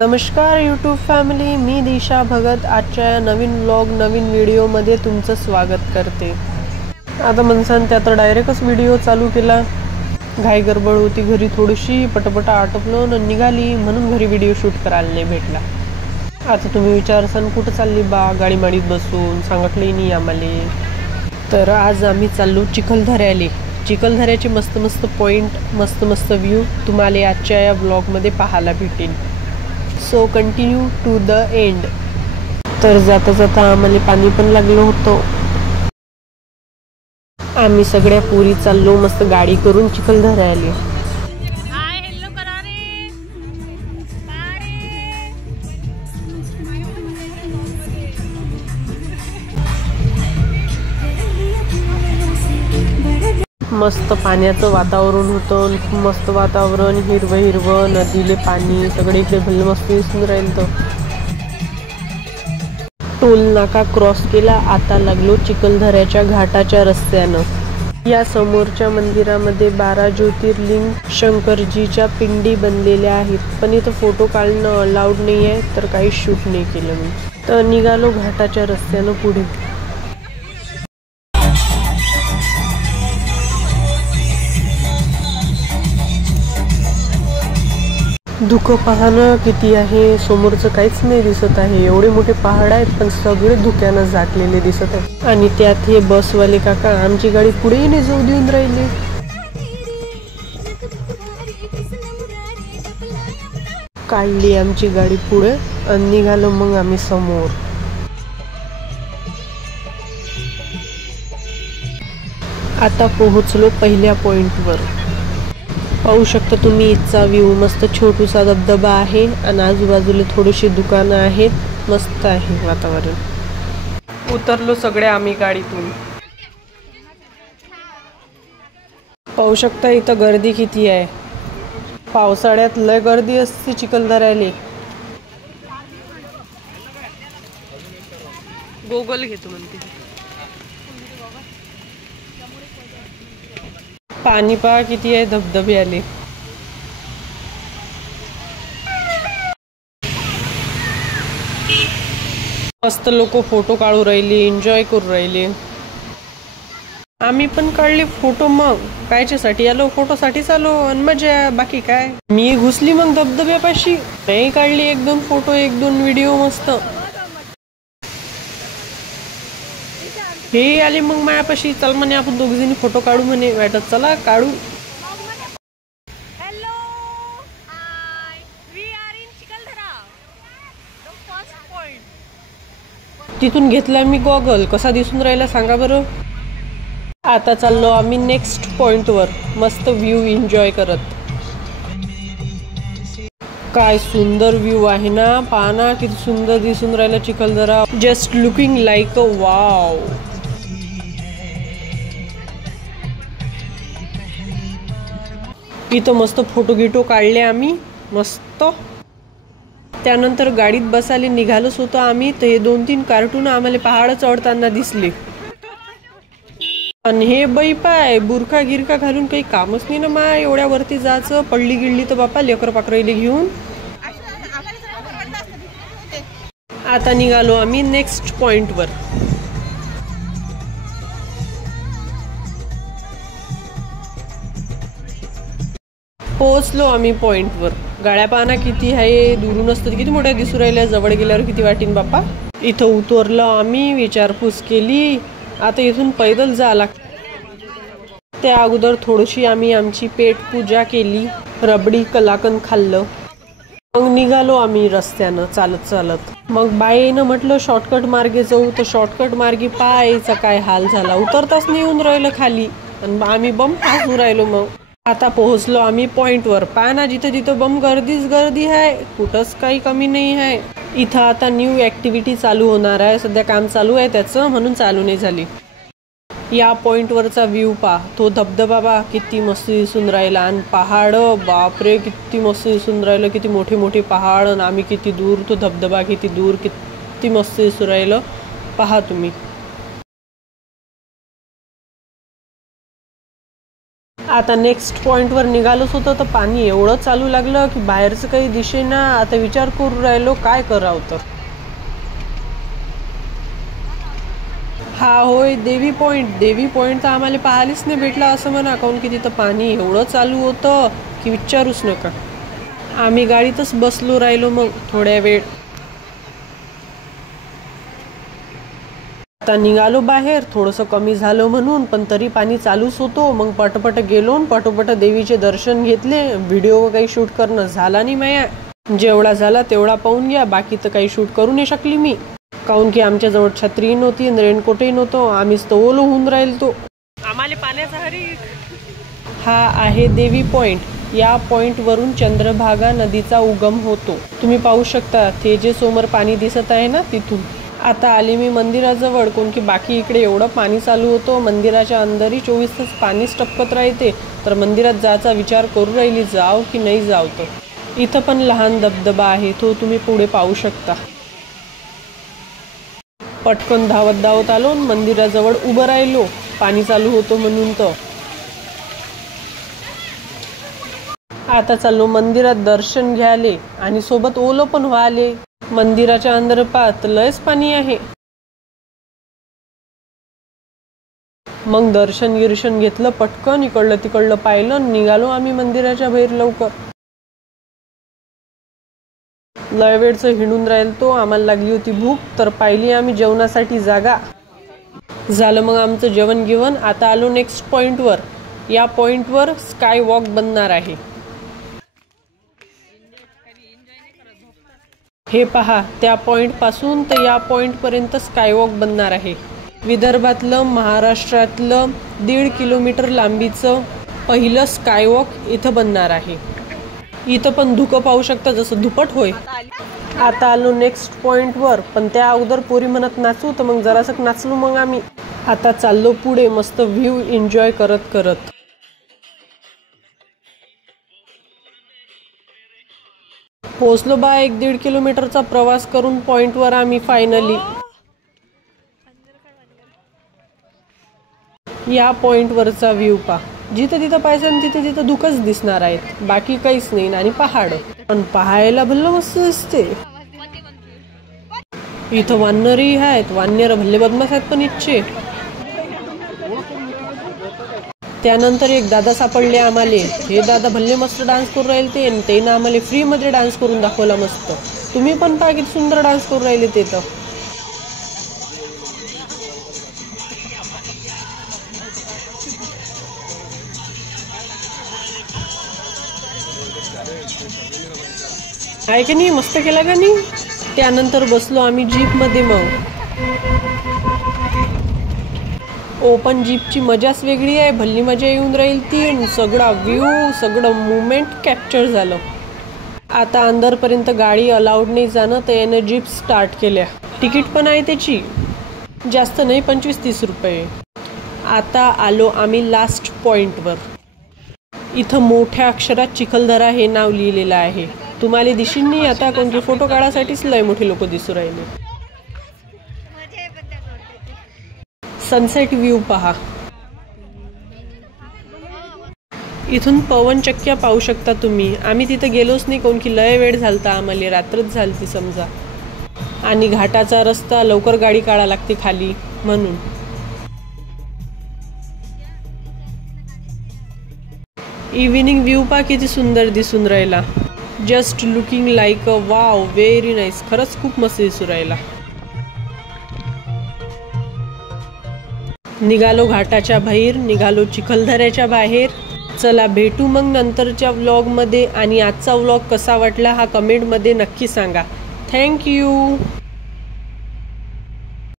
नमस्कार YouTube family, मी दिशा भगत आजच्या नवीन vlog नवीन व्हिडिओमध्ये तुमचं स्वागत करते। आता मनसान त्या तर डायरेक्टच व्हिडिओ चालू केला। घाई गडबड होती घरी, थोडीशी पटपटा आटपलं आणि निघाली, म्हणून घरी व्हिडिओ शूट करायला नाही भेटला। आता तुम्ही विचारसान कुठं चालली बा, गाडी माडीत बसून सांगितलंही नाही आम्हाला। तर आज आम्ही चाललो चिखलदऱ्याला। चिखलदऱ्याचे मस्त मस्त पॉइंट, मस्त मस्त व्ह्यू तुम्हाला आजच्या या ब्लॉगमध्ये पाहायला भेटेल। So continue to the end. तर जाता जाता आम्हाला पाणी पण लागलं होतं। आम्ही सगळ्या पुरी चाललो मस्त गाडी करून चिखलदऱ्याला। मस्त पाण्याचं वातावरण होतं, मस्त वातावरण, हिरवं हिरवं, नदीले पाणी सगळे इकडे भले मस्त दिसून राहील। तर टोल नाका क्रॉस केला, आता लागलो चिखलदऱ्याच्या घाटाच्या रस्त्यानं। या समोरच्या मंदिरामध्ये 12 ज्योतिर्लिंग शंकरजीच्या पिंडी बनलेल्या आहेत, पण इथं फोटो काढणं अलाउड नाही आहे, तर काही शूट नाही केलं मी। तर निघालो घाटाच्या रस्त्यानं पुढे। धुकं पाहणं किती आहे, समोरचं काहीच नाही दिसत आहे। एवढे मोठे पहाड आहेत पण सगळे धुक्यानं झाकलेले दिसत आहे। आणि त्यात हे बसवाले काका आमची गाडी पुढेही नाही जाऊ देऊन राहिले। काढली आमची गाडी पुढे आणि निघालो मग आम्ही समोर। आता पोहोचलो पहिल्या पॉइंटवर। पाहू शकता तुम्ही इथचा व्ह्यू, मस्त छोटूसा धबधबा आहे आणि आजूबाजूला थोडीशी दुकानं आहेत, मस्त आहे वातावरण। उतरलो सगळे आम्ही गाडीतून। पाहू शकता इथं गर्दी किती आहे। पावसाळ्यात लय गर्दी असते चिखलदऱ्याला। गोगल घेतो म्हणते। पाणी पहा किती आहे धबधब्याले। मस्त लोक फोटो काढू राहिले, एन्जॉय करू राहिले। आम्ही पण काढले फोटो। मग कायच्यासाठी आलो? फोटोसाठीच आलो आणि मजा, बाकी काय। मी घुसली मग धबधब्यापाशी, नाही काढली 1-2 फोटो, 1-2 व्हिडिओ मस्त। हे आले मग मायापाशी, चल म्हणे आपण दोघीजणी फोटो काढू म्हणे। वाटत चला काढू। तिथून घेतला मी गॉगल, कसा दिसून राहिला सांगा बरं। आता चाललो आम्ही नेक्स्ट पॉइंटवर, मस्त व्ह्यू एन्जॉय करत। काय सुंदर व्ह्यू आहे ना, पाना किती सुंदर दिसून राहिला Chikhaldara, just looking like a wow. इथं मस्त फोटो गिटो काढले आम्ही मस्त। त्यानंतर गाडीत बसायला निघालोच होतो आम्ही, तर हे 2-3 कार्टून आम्हाला पहाड चढताना दिसले। आणि हे बाई पाय बुरखा गिरखा घालून काही कामच नाही ना मा, एवढ्या वरती जायचं, पडली गिळली तर बापा लेकर पाकराईले घेऊन। आता निघालो आम्ही नेक्स्ट पॉइंटवर। पोहोचलो आम्ही पॉइंटवर। गाड्या पाहना किती आहे, दुरून असतात किती मोठ्या दिसू राहिल्या, जवळ गेल्यावर किती वाटीन बाप्पा। इथं उतरलो आम्ही, विचारपूस केली। आता इथून पैदल जा लागतं। त्या अगोदर थोडीशी आम्ही आमची पेट पूजा केली, रबडी कलाकंद खाल्लं, मग निघालो आम्ही रस्त्यानं चालत चालत। मग बाईनं म्हटलं शॉर्टकट मार्गे जाऊ, तर शॉर्टकट मार्गे पाहायचा काय हाल झाला, उतरताच नाही येऊन राहिलं खाली आणि आम्ही बम हसू राहिलो। मग आता पोहोचलो आम्ही पॉइंटवर। पाहना जिथं जिथं बम गर्दीच गर्दी आहे, कुठंच काही कमी नाही आहे। इथं आता न्यू ऍक्टिव्हिटी चालू होणार आहे, सध्या काम चालू आहे त्याचं, म्हणून चालू नाही झाली। या पॉइंटवरचा व्ह्यू पहा, तो धबधबा बा किती मस्त दिसून राहिला, आणि पहाड बापरे किती मस्त दिसून राहिलं, किती मोठे मोठे पहाड, आणि आम्ही किती दूर, तो धबधबा किती दूर, किती मस्त दिसून राहिलं पहा तुम्ही। आता नेक्स्ट पॉइंटवर निघालोच होतं तर पाणी एवढं चालू लागलं की बाहेरचं काही दिसेना. आता विचार करू राहिलो काय करावं तर. हा होय देवी पॉइंट. देवी पॉइंट तर आम्हाला पाहायलाच नाही भेटला असं म्हणा, काऊन की तिथं पाणी एवढं चालू होतं की विचारूच नका. आम्ही गाडीतच बसलो राहिलो मग थोड्या वेळ. आता निघालो बाहेर, थोडंसं कमी झालं म्हणून, पण तरी पाणी चालूच होतो. मग पटपट गेलो, पटपट देवीचे दर्शन घेतले. व्हिडिओ काही शूट करणं झाला नाही माया. जेवढा झाला तेवढा पाहून घ्या, बाकी तर काही शूट करू नाही शकली मी, काऊन की आमच्याजवळ छत्री नव्हती आणि रेनकोटही नव्हतं. आम्हीच तर ओलो होऊन राहिलो. आम्हाला पाण्याचा हरी. हा आहे देवी पॉइंट. या पॉइंट वरून चंद्रभागा नदीचा उगम होतो. तुम्ही पाहू शकता ते जे समोर पाणी दिसत आहे ना तिथून. आता आली मी मंदिराजवळ, कोण की बाकी इकडे एवढं पाणी चालू होतं. मंदिराच्या अंदरही 24 तास पाणीच टपकत राहते. तर मंदिरात जायचा विचार करू राहिली, जाव की नाही जाव. तर इथं पण लहान धबधबा आहे, तो तुम्ही पुढे पाहू शकता. पटकन धावत धावत आलो, मंदिराजवळ उभं राहिलो, पाणी चालू होतं म्हणून. तर आता चाललो मंदिरात दर्शन घ्यायले आणि सोबत ओलो पण व्हाले. मंदिराच्या अंदर पाहत लयच पाणी आहे. मग दर्शन गिर्शन घेतलं, पटकन इकडलं तिकडलं पाहिलं, निघालो आम्ही मंदिराच्या बाहेर लवकर. लय वेळचं हिंडून राहिलो, आम्हाला लागली होती भूक, तर पाहिली आम्ही जेवणासाठी जागा. झालं मग आमचं जेवण गिवण. आता आलो नेक्स्ट पॉइंटवर. या पॉइंटवर स्काय वॉक बनणार आहे. हे पहा, त्या पॉइंट पासून तर या पॉइंट पर्यंत स्कायवॉक बनणार आहे. विदर्भातलं, महाराष्ट्रातलं 1.5 किलोमीटर लांबीचं पहिलं स्कायवॉक इथं बनणार आहे. इथं पण धुकं पाहू शकता, जसं धुपट होय. आता आलो नेक्स्ट पॉइंटवर, पण त्या अगोदर पोरी म्हणत नाचू, तर मग जरासं नाचलो मग आम्ही. आता चाललो पुढे मस्त व्ह्यू एन्जॉय करत करत. पोचलो बा 1-1.5 किलोमीटरचा प्रवास करून पॉइंटवर आम्ही फायनली. या पॉइंटवरचा व्ह्यू पहा. जिथं तिथं पाहिजे तिथं तिथं धुकंच दिसणार आहेत, बाकी काहीच नाही. आणि पहाड पण पाहायला भल्लं मस्त दिसते. इथं वानरही आहेत, वानर भल्ले बदमाश आहेत पण इच्छे. त्यानंतर एक दादा सापडले आम्हाला. हे दादा भल्ले मस्त डान्स करू राहिले ते ना आम्हाला फ्री मध्ये डान्स करून दाखवला मस्त. तुम्ही पण पहा किती सुंदर डान्स करू राहिले ते. तर आहे की नाही, मस्त केला का नाही. त्यानंतर बसलो आम्ही जीप मध्ये. मग ओपन जीपची मजाच वेगळी आहे, भल्ली मजा येऊन राहील ती. सगळा व्ह्यू, सगळं मुवमेंट कॅप्चर झालं. आता अंदरपर्यंत गाडी अलाउड नाही जाणं, तर यानं जीप स्टार्ट केल्या. तिकीट पण आहे त्याची, जास्त नाही, 25-30 रुपये. आता आलो आम्ही लास्ट पॉइंटवर. इथं मोठ्या अक्षरात चिखलदरा हे नाव लिहिलेलं आहे. तुम्हाला दिसेल नाही आता, कोणते फोटो काढासाठीच लय मोठे लोक दिसू राहिले. सनसेट व्ह्यू पहा. इथून पवनचक्क्या पाहू शकता तुम्ही. आम्ही तिथं गेलोच नाही, कोण की लय वेळ झालता आम्हाला, रात्रच झालती समजा. आणि घाटाचा रस्ता, लवकर गाडी काढा लागते खाली म्हणून. इव्हिनिंग व्ह्यू पहा किती सुंदर दिसून राहिला. Just looking like a wow, very nice. खरंच खूप मस्त दिसू राहिला. निघालो घाटाच्या बाहेर, निघालो चिखलदऱ्याच्या बाहेर. चला भेटू मग नंतरच्या व्लॉगमध्ये. आणि आजचा व्लॉग कसा वाटला हा कमेंटमध्ये नक्की सांगा. थँक्यू.